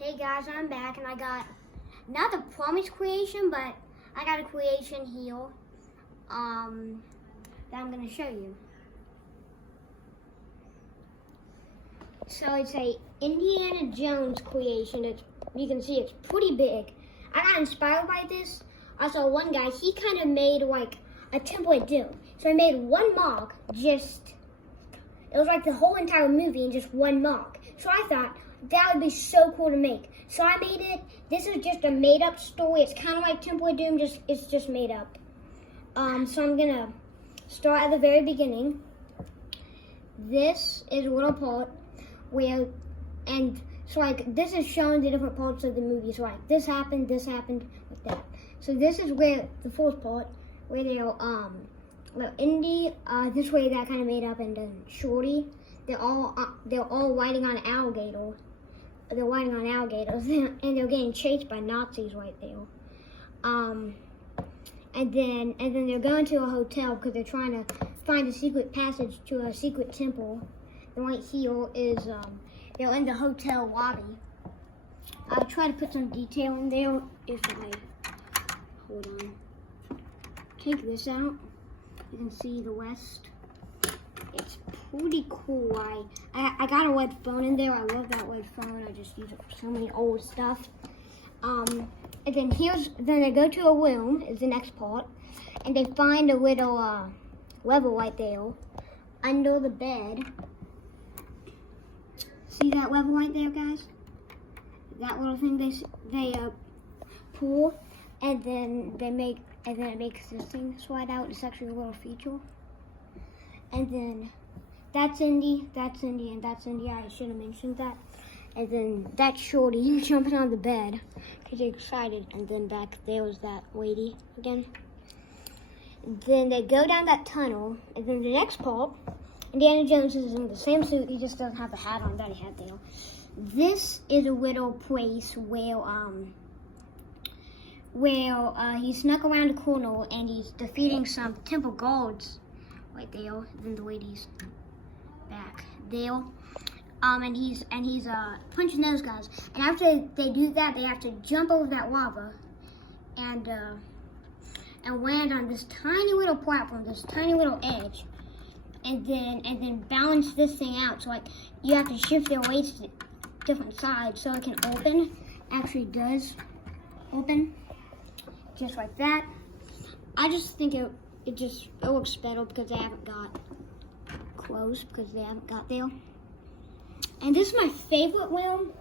Hey guys, I'm back and I got not the promised creation, but I got a creation here that I'm gonna show you. So it's a Indiana Jones creation. You can see it's pretty big. I got inspired by this. I saw one guy, he kind of made like a template do. So I made one MOC, it was like the whole entire movie in just one MOC. So I thought that would be so cool to make. So I made it. This is just a made up story. It's kind of like Temple of Doom, it's just made up. So I'm gonna start at the very beginning. This is a little part so like this is showing the different parts of the movie. So like this happened, like that. So this is where the fourth part, where Indy, this way that kind of made up, and then Shorty, they're all riding on an alligator. They're riding on alligators, and they're getting chased by Nazis right there. And then they're going to a hotel because they're trying to find a secret passage to a secret temple. And right here is they're in the hotel lobby. I'll try to put some detail in there. Hold on. Take this out. You can see the west. It's pretty cool. I got a red phone in there. I love that red phone. I just use it for so many old stuff. And then then they go to a room, is the next part, and they find a little level right there under the bed. See that level right there, guys? That little thing they pull, and then it makes this thing slide out. It's actually a little feature. And then that's Indy, and that's Indy. I should have mentioned that. And then that's Shorty jumping on the bed because he's excited. And then back there was that lady again. Then they go down that tunnel, and then the next part, Indiana Jones is in the same suit. He just doesn't have the hat on that he had there. This is a little place where he snuck around a corner and he's defeating some temple guards right there. Then the lady's back there, and he's punching those guys. And after they do that, they have to jump over that lava and land on this tiny little platform, this tiny little edge, and then balance this thing out. So like you have to shift their weights to different sides so it can open. Actually does open just like that. I just think it looks better because they haven't got clothes, because they haven't got there. And this is my favorite room.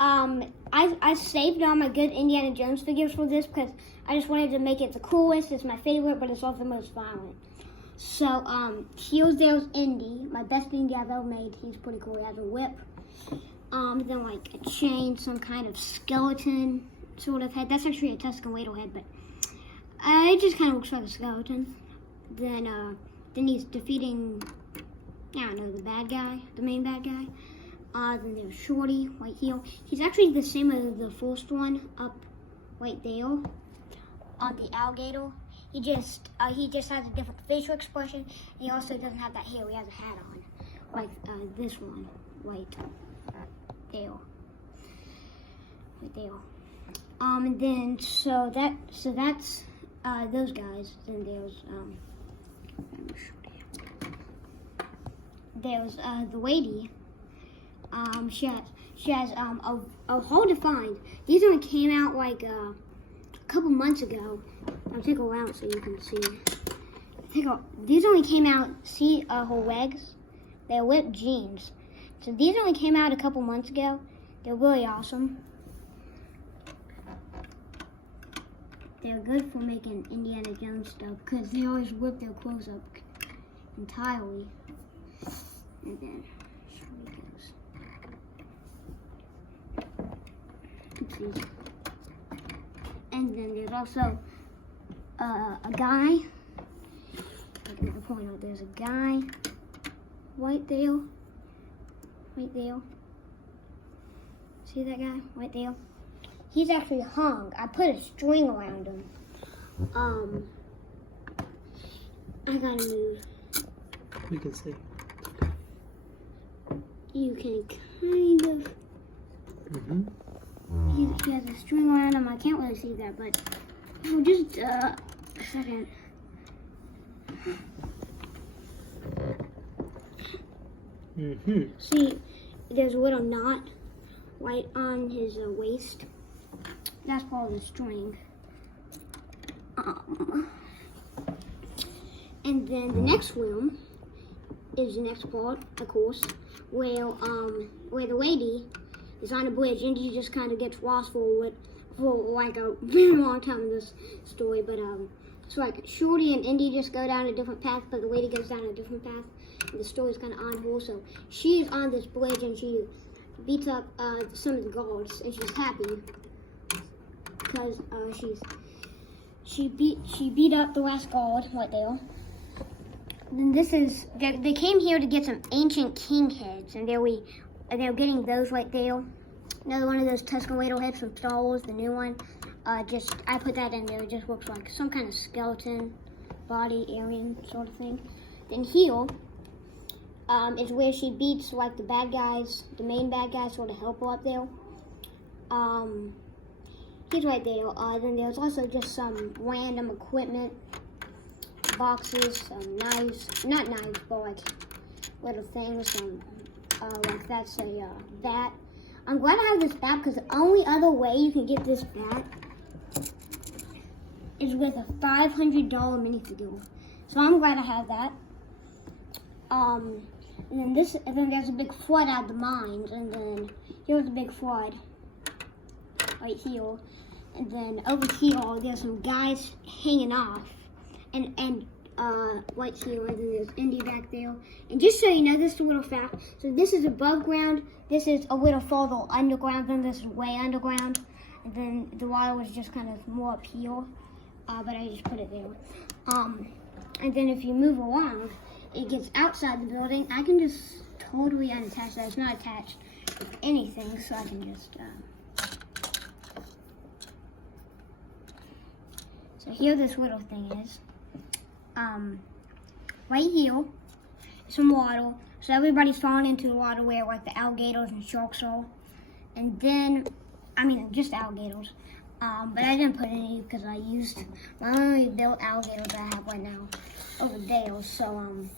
I saved all my good Indiana Jones figures for this because I just wanted to make it the coolest. It's my favorite, but it's also the most violent. So there's Indy, my best Indy I've ever made. He's pretty cool. He has a whip. Then like a chain, some kind of skeleton sort of head. That's actually a Tuscan Ladle head, but it just kind of looks like a skeleton. Then he's defeating, the bad guy, the main bad guy. Then there's Shorty right here. He's actually the same as the first one up right there on the alligator. He just has a different facial expression. He also doesn't have that hair. He has a hat on, like this one right there. Right there. And then that's those guys. Then there's the lady. She has a hard to find. These only came out like a couple months ago. I'll take her out so you can see. These only came out. See her legs? They're ripped jeans. So these only came out a couple months ago. They're really awesome. They're good for making Indiana Jones stuff because they always whip their clothes up entirely. And then here he goes. Oopsies. And then there's also a guy. I'm going to point out there's a guy right there. Right there. See that guy right there? He's actually hung. I put a string around him. I gotta move. We can see. You can kind of He has a string around him. I can't really see that, but just a second. See, there's a little knot right on his waist. That's called a string. And then the next wheel is the next part, of course, where the lady is on the bridge, and she just kind of gets lost for like a very long time in this story. But it's like Shorty and Indy just go down a different path, but the lady goes down a different path. And the story's kind of on hold. So she's on this bridge and she beats up some of the guards, and she's happy because she beat up the last guard right there. Then they came here to get some ancient king heads, and they're getting those right there. Another one of those Tuscan heads from Star Wars, the new one. I put that in there. It just looks like some kind of skeleton body, alien sort of thing. Then here is where she beats like the bad guys, the main bad guys, sort of help her up there. He's right there. Then there's also just some random equipment, boxes, some knives, not knives, but like little things. Like that's a bat. I'm glad I have this bat because the only other way you can get this bat is with a $500 minifigure. So I'm glad I have that. And then there's a big flood out of the mines, and then here's a big flood right here. And then over here, there's some guys hanging off, and right here, and then there's Indy back there. And just so you know, this is a little fact. So this is above ground. This is a little further underground. Then this is way underground. And then the water was just kind of more up here, but I just put it there. And then if you move along, it gets outside the building. I can just totally unattach that. It's not attached to anything, so I can just. So here this little thing is. Right here, some water. So everybody's falling into the water where like the alligators and sharks are. And then, just alligators. But I didn't put any because I used my only built alligators that I have right now over there. So,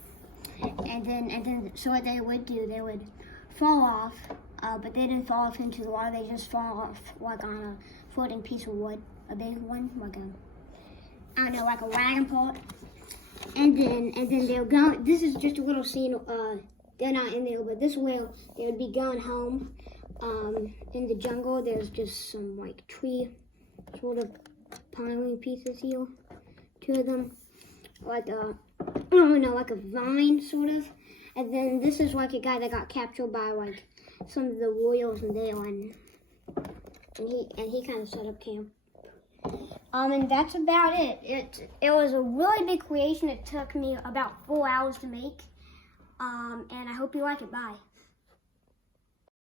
so what they would do, they would fall off, but they didn't fall off into the water. They just fall off like on a floating piece of wood, a big one, like a wagon part. And then they're going. This is just a little scene. They're not in there, but this is where they would be going home. In the jungle, there's just some like tree sort of piling pieces here. Two of them, like like a vine sort of. And then this is like a guy that got captured by like some of the warriors in there, and he kind of set up camp. And that's about it. It was a really big creation. It took me about 4 hours to make. And I hope you like it. Bye.